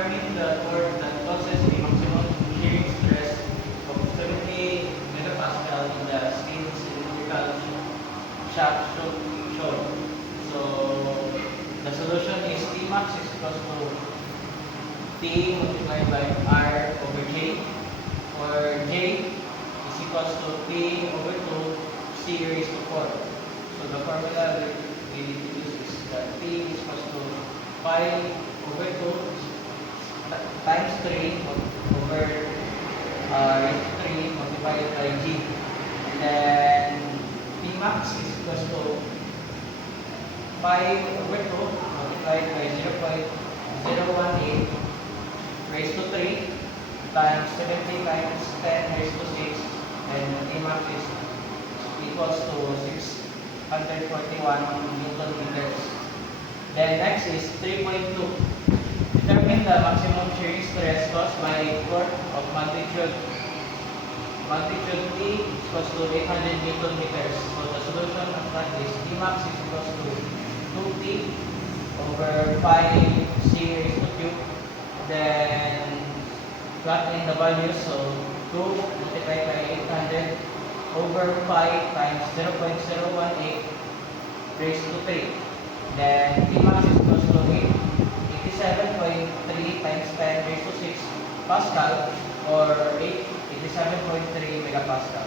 determine the torque that causes a maximum shearing stress of 70 megapascal in the steel cylindrical shaft shown. So the solution is T max is equals to T multiplied by R over J, or J is equals to P over 2 C raised to 4. So the formula we need to use is that P is equals to pi over 2 times 3 over raised to 3 multiplied by G. And then P max is equals to pi over 2 multiplied by 0.018 raised to 3 times 70 times 10 raised to 6, and T max is equals to 641 Newton meters. Then next is 3.2. Determine the maximum shearing stress caused by torque of magnitude T equals to 800 Newton meters. So the solution of that is T max is equals to 2T over pi C raised to Q. Then plug in the values, so 2 multiplied by 800 over pi times 0.018 raised to 3. Then T max is equals to 87.3 times 10 raised to 6 Pascal, or 87.3 megapascal.